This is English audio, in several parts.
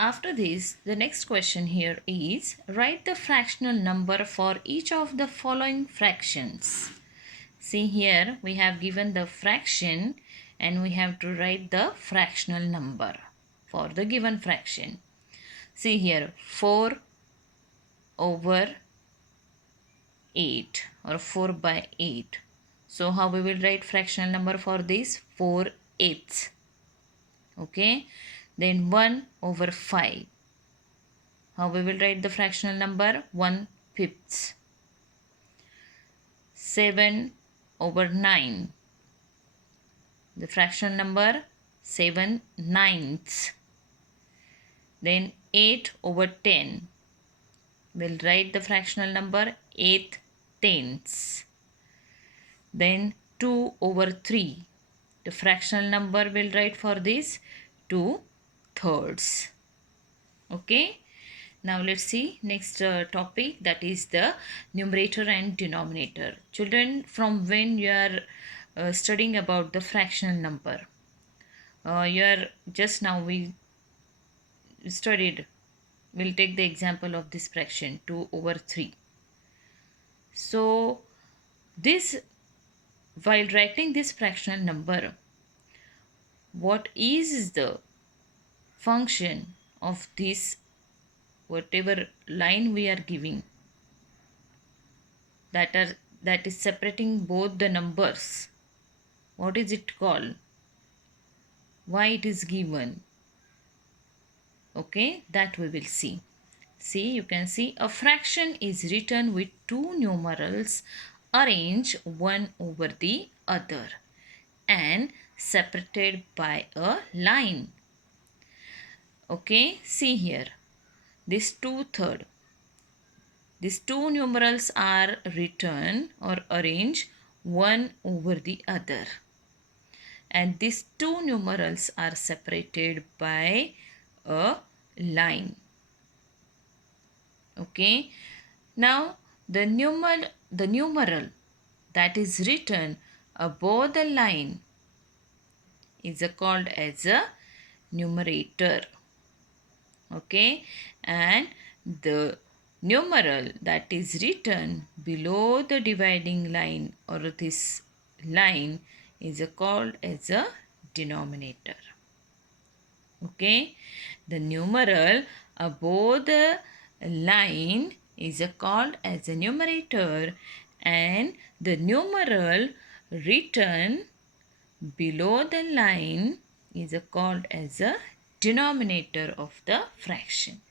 After this, the next question here is write the fractional number for each of the following fractions. See here we have given the fraction and we have to write the fractional number for the given fraction. See here 4 over 8 or 4 by 8. So how we will write fractional number for this? 4 eighths. Okay. Then 1 over 5. How we will write the fractional number? 1 fifths. 7 over 9. The fractional number 7 ninths. Then 8 over 10. We'll write the fractional number 8 tenths. Then 2 over 3. The fractional number we'll write for this 2 thirds. Okay. Now let's see next topic, that is the numerator and denominator. Children, from when you are studying about the fractional number, you are just now we studied, we'll take the example of this fraction 2 over 3. So this, while writing this fractional number, what is the function of this, whatever line we are giving, that is separating both the numbers, what is it called, why it is given? Okay, that we will see. See, you can see a fraction is written with two numerals arranged one over the other and separated by a line. Okay, see here, this 2/3. These two numerals are written or arranged one over the other. And these two numerals are separated by a line. Okay. Now the numeral that is written above the line is called as a numerator. Okay. And the numeral that is written below the dividing line or this line is called as a denominator. Okay, the numeral above the line is called as a numerator and the numeral written below the line is called as a denominator of the fraction.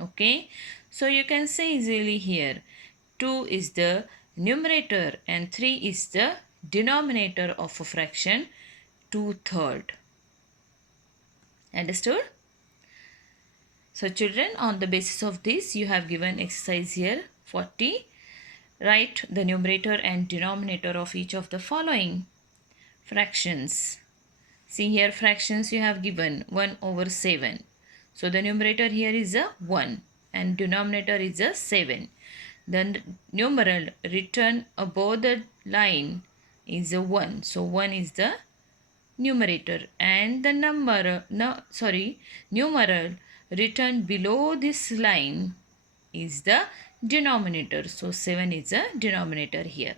Okay, so you can say easily here 2 is the numerator and 3 is the denominator of a fraction 2/3. Understood? So children, on the basis of this you have given exercise here 40. Write the numerator and denominator of each of the following fractions. See here, fractions you have given 1 over 7. So the numerator here is a 1 and denominator is a 7. The numeral written above the line is a 1. So 1 is the numerator and the numeral written below this line is the denominator. So 7 is a denominator here.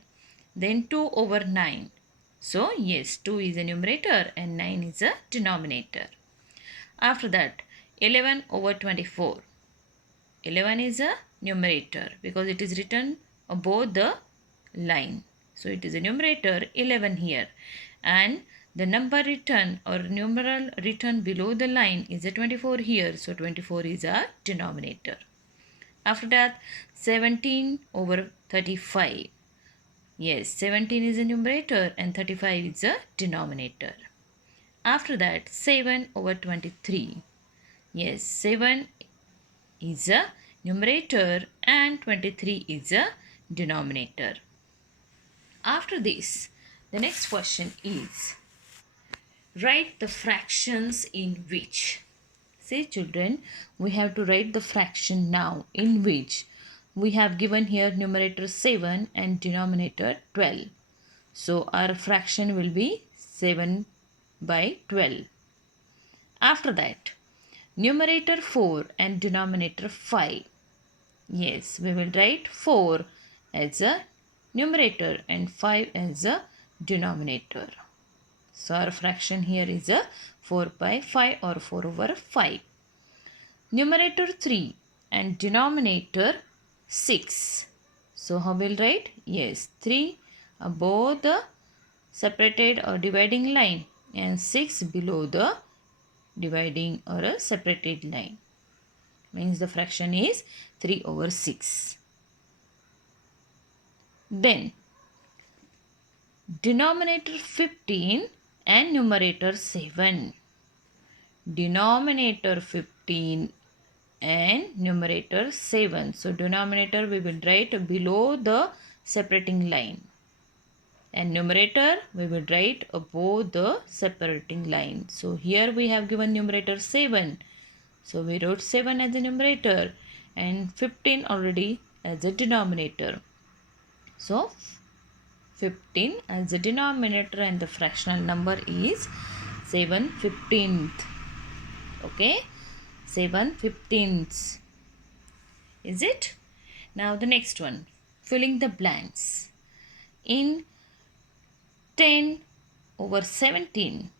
Then 2 over 9. So yes, 2 is a numerator and 9 is a denominator. After that 11 over 24. 11 is a numerator because it is written above the line. So it is a numerator 11 here. And the number written or numeral written below the line is a 24 here. So 24 is a denominator. After that 17 over 35. Yes, 17 is a numerator and 35 is a denominator. After that 7 over 23. Yes, 7 is a numerator and 23 is a denominator. After this, the next question is write the fractions in which. Say children, we have to write the fraction now in which we have given here numerator 7 and denominator 12. So our fraction will be 7 by 12. After that, numerator 4 and denominator 5. Yes, we will write 4 as a numerator and 5 as a denominator. So our fraction here is a 4 by 5 or 4 over 5. Numerator 3 and denominator 6. So how will write? Yes, 3 above the separated or dividing line and 6 below the dividing or a separated line. Means the fraction is 3 over 6. Then denominator 15 and numerator 7. Denominator 15 and numerator 7. So denominator we will write below the separating line and numerator we will write above the separating line. So here we have given numerator 7. So we wrote 7 as a numerator and 15 already as a denominator. So 15 as a denominator and the fractional number is 7/15. Okay, 7/15. Is it? Now the next one, filling the blanks. In 10 over 17,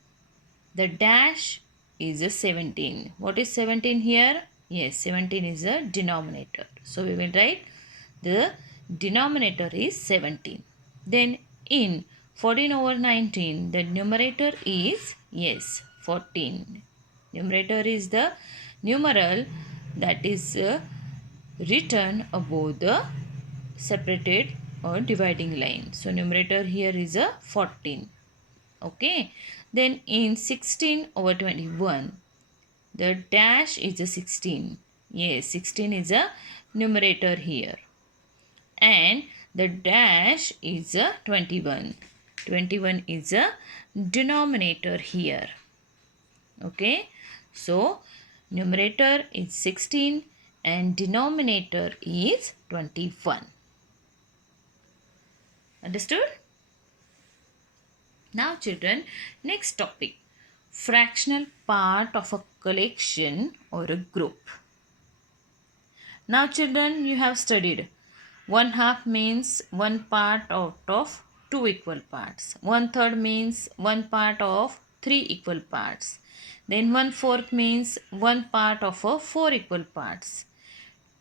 the dash is a 17. What is 17 here? Yes, 17 is a denominator. So we will write the denominator is 17. Then in 14 over 19, the numerator is, yes, 14. Numerator is the numeral that is written above the separated or dividing line. So numerator here is a 14. Okay. Then in 16 over 21, the dash is a 16. Yes, 16 is a numerator here. And the dash is a 21. 21 is a denominator here. Okay. So numerator is 16 and denominator is 21. Understood? Now children, next topic, fractional part of a collection or a group. Now children, you have studied 1/2 means one part out of two equal parts. 1/3 means one part of three equal parts. Then 1/4 means one part of a four equal parts.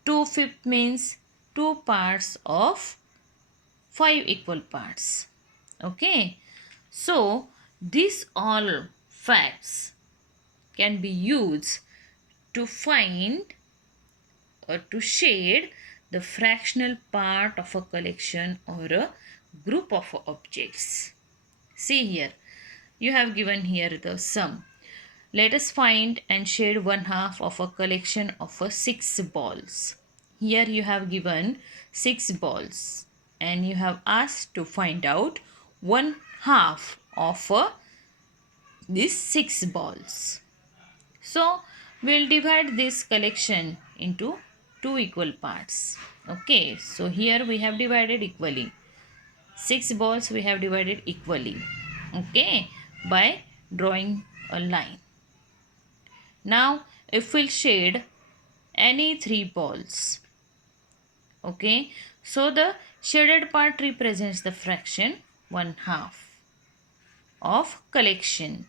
2/5 means two parts of five equal parts. Okay. So these all facts can be used to find or to shade the fractional part of a collection or a group of objects. See here, you have given here the sum. Let us find and shade 1/2 of a collection of 6 balls. Here you have given 6 balls and you have asked to find out 1/2 of these 6 balls. So we'll divide this collection into two equal parts. Okay, so here we have divided equally. 6 balls we have divided equally. Okay, by drawing a line. Now if we'll shade any 3 balls. Okay, so the shaded part represents the fraction 1/2 of collection.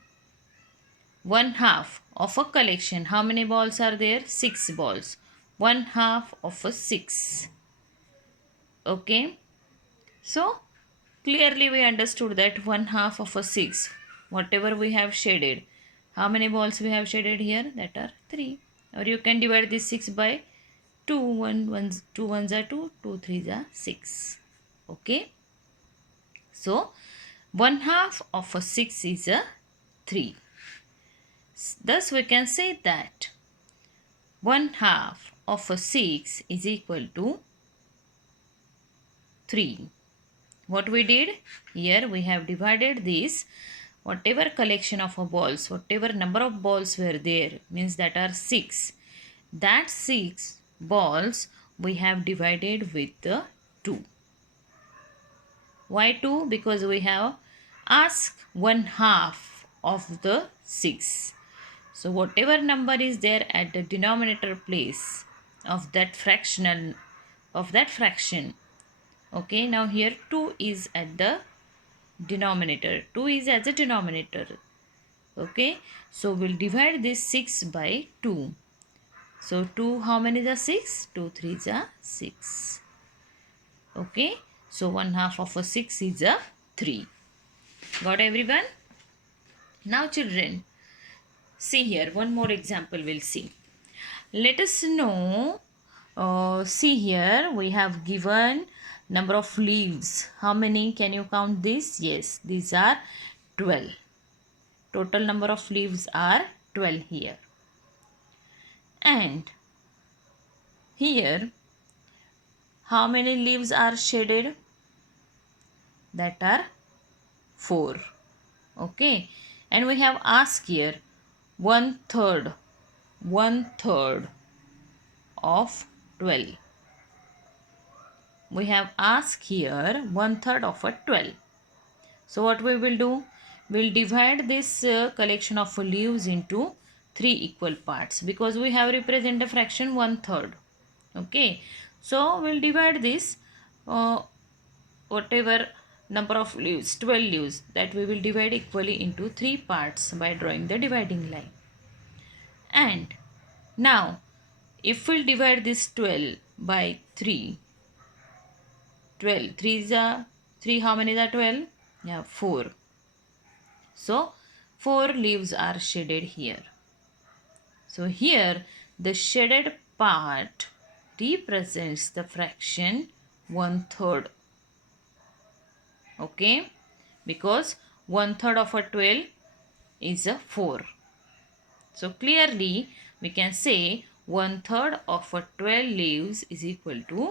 1/2 of a collection. How many balls are there? 6 balls. 1/2 of a 6. Okay. So clearly we understood that 1/2 of a 6. Whatever we have shaded. How many balls we have shaded here? That are 3. Or you can divide this 6 by 2. 2 ones are 2. 2 threes are 6. Okay. So 1/2 of a 6 is a 3. Thus we can say that 1/2 of a 6 is equal to 3. What we did? Here we have divided this, whatever collection of balls, whatever number of balls were there, means that are 6. That 6 balls we have divided with the 2. Why 2? Because we have asked 1/2 of the 6. So whatever number is there at the denominator place of that fraction, okay, now here 2 is at the denominator, 2 is as a denominator, okay, so we'll divide this 6 by 2. So 2, how many is a 6? 2 3s are 6. Okay, so 1/2 of a 6 is a 3. Got everyone? Now children, see here, one more example we'll see. Let us know, see here, we have given number of leaves. How many? Can you count this? Yes, these are 12. Total number of leaves are 12 here. And here, how many leaves are shaded? That are 4. Okay, and we have asked here 1/3 of 12. We have asked here 1/3 of a 12. So what we will do? We'll divide this collection of leaves into 3 equal parts, because we have represented a fraction 1/3. Okay, so we'll divide this whatever number of leaves, 12 leaves, that we will divide equally into 3 parts by drawing the dividing line. And now if we'll divide this 12 by 3, 12, 3 is a 3, how many is a 12? Yeah, 4. So 4 leaves are shaded here. So here the shaded part represents the fraction 1/3. Okay, because 1/3 of a 12 is a 4. So clearly we can say 1/3 of a 12 leaves is equal to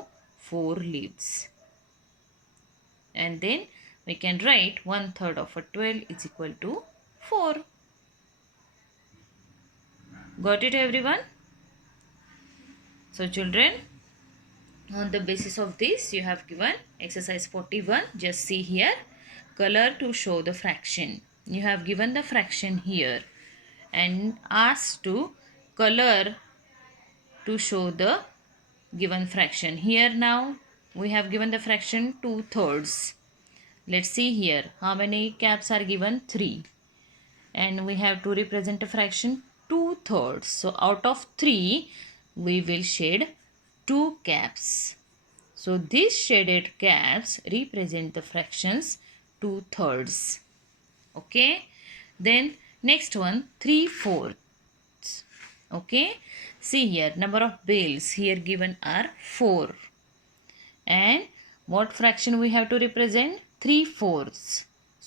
4 leaves. And then we can write 1/3 of a 12 is equal to 4. Got it everyone? So children, on the basis of this you have given exercise 41. Just see here, color to show the fraction. You have given the fraction here and asked to color to show the given fraction. Here now we have given the fraction 2/3. Let's see here, how many caps are given? 3. And we have to represent a fraction 2/3. So out of 3 we will shade 2 caps. So these shaded caps represent the fractions 2/3. Okay, then next one 3/4. Okay, see here, number of bells here given are 4. And what fraction we have to represent? 3/4.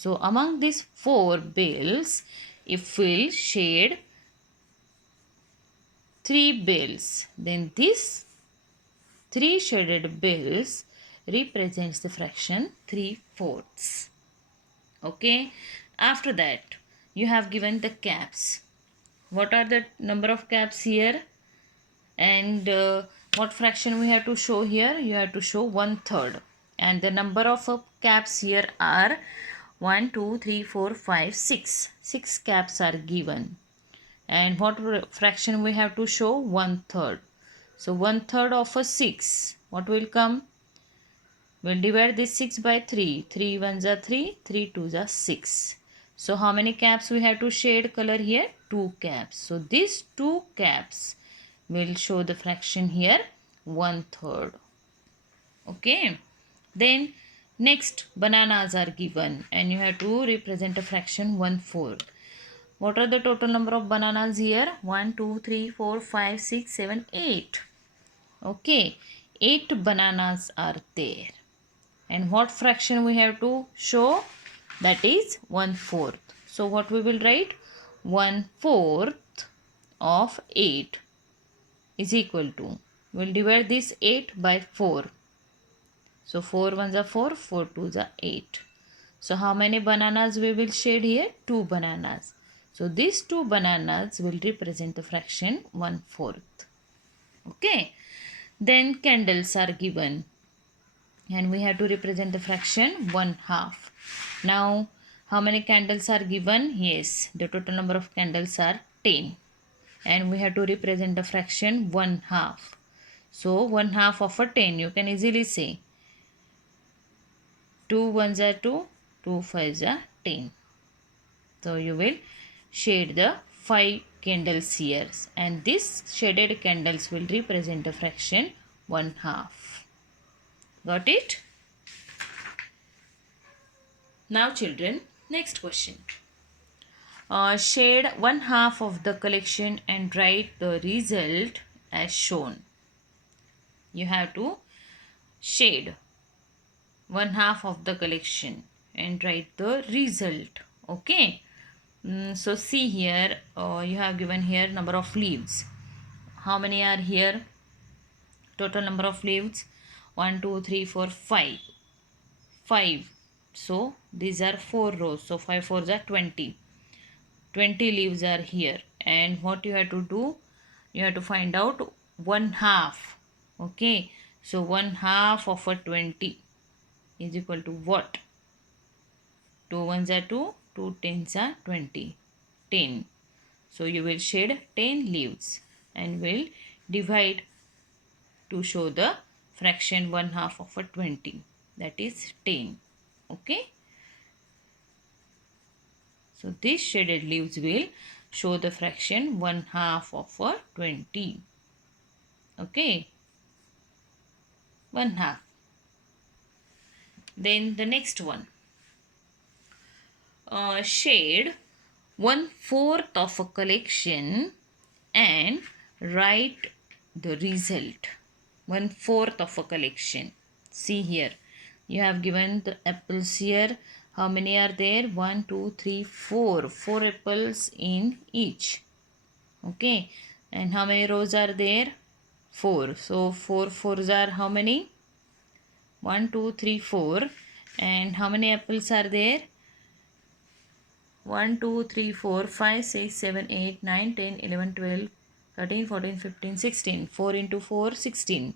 So among these 4 bells, if we'll shade 3 bells, then this 3 shaded bells represents the fraction 3/4. Okay, after that you have given the caps. What are the number of caps here? And what fraction we have to show here? You have to show 1/3. And the number of caps here are 1, 2, 3, 4, 5, 6. 6 caps are given. And what fraction we have to show? 1/3. So 1/3 of a 6. What will come? We'll divide this 6 by 3. 3 ones are 3, 3 twos are 6. So how many caps we have to shade color here? 2 caps. So these 2 caps will show the fraction here 1/3. Okay, then next bananas are given and you have to represent a fraction 1/4. What are the total number of bananas here? 1, 2, 3, 4, 5, 6, 7, 8. Okay, 8 bananas are there. And what fraction we have to show? That is 1/4. So what we will write? 1/4 of 8 is equal to, we'll divide this 8 by 4. So 4 ones are 4, 4 twos are 8. So how many bananas we will shade here? 2 bananas. So these 2 bananas will represent the fraction 1/4. Okay, then candles are given and we have to represent the fraction 1/2. Now how many candles are given? Yes, the total number of candles are 10. and we have to represent the fraction 1/2. So 1/2 of a 10, you can easily say 2 ones are 2, 2 fives are 10. So you will shade the 5 candles here, and these shaded candles will represent the fraction 1/2. Got it? Now children, next question. Shade 1/2 of the collection and write the result as shown. You have to shade 1/2 of the collection and write the result. Okay. So see here, you have given here number of leaves. How many are here? Total number of leaves 1, 2, 3, 4, 5. 5. So these are 4 rows. So 5 fours are 20. 20 leaves are here, and what you have to do, you have to find out 1/2. Okay, so 1/2 of a 20 is equal to what? 2 ones are 2, 2 tens are 20. 10. So you will shade 10 leaves and will divide to show the fraction 1/2 of a 20, that is 10. Okay, so these shaded leaves will show the fraction 1/2 of a 20. Okay, 1/2. Then the next one, shade 1/4 of a collection and write the result. 1/4 of a collection. See here, you have given the apples here. How many are there? 1, 2, 3, 4. 4 apples in each. Okay, and how many rows are there? 4. So 4 fours are how many? 1, 2, 3, 4. And how many apples are there? 1, 2, 3, 4, 5, 6, 7, 8, 9, 10, 11, 12, 13, 14, 15, 16. 4 into 4, 16.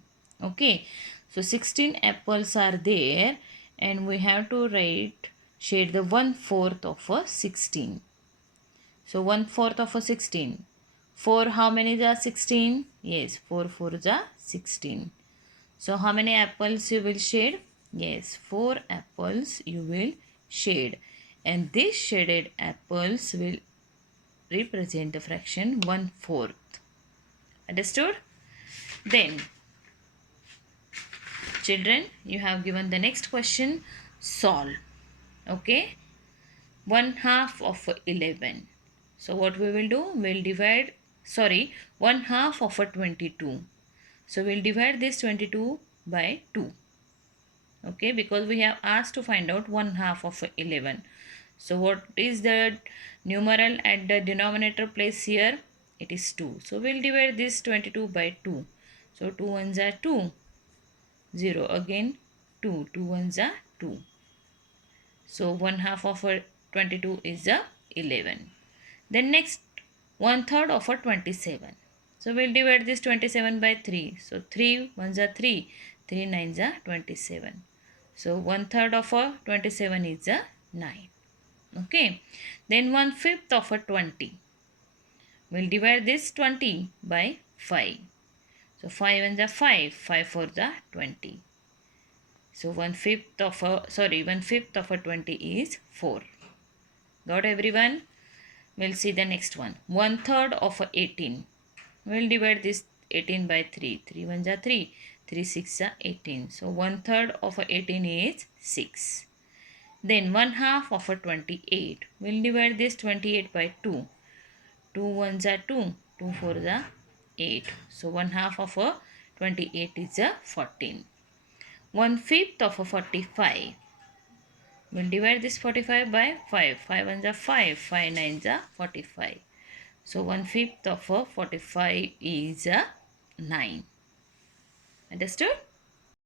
Okay, so 16 apples are there, and we have to write, shade the 1/4 of a 16. So 1/4 of a 16. 4 how many are 16? Yes, 4 fours are 16. So how many apples you will shade? Yes, 4 apples you will shade. And these shaded apples will represent the fraction 1/4. Understood? Then, children, you have given the next question. Solve. Okay? 1/2 of 11. So what we will do? We'll divide, 1/2 of a 22. So we'll divide this 22 by 2. Okay, because we have asked to find out 1/2 of 11. So what is the numeral at the denominator place here? It is 2. So we'll divide this 22 by 2. So 2 ones are 2. 0 again 2. 2 ones are 2. So 1/2 of a 22 is a 11. Then next, 1/3 of a 27. So we'll divide this 27 by 3. So 3 ones are 3. 3 nines are 27. So 1/3 of a 27 is a 9. Okay. Then 1/5 of a 20. We'll divide this 20 by 5. So 5 ones are 5. 5 fours are 20. So 1/5 of a 20 is 4. Got everyone? We'll see the next one. 1/3 of a 18. We'll divide this 18 by 3. 3 ones are 3. 3 6 are 18. So 1/3 of a 18 is 6. Then 1/2 of a 28. We'll divide this 28 by 2. 2 ones are 2. 2 fours are 8. So 1/2 of a 28 is a 14. 1/5 of a 45. We'll divide this 45 by 5. 5 ones are 5. 5 nines are 45. So 1/5 of a 45 is a 9. Understood?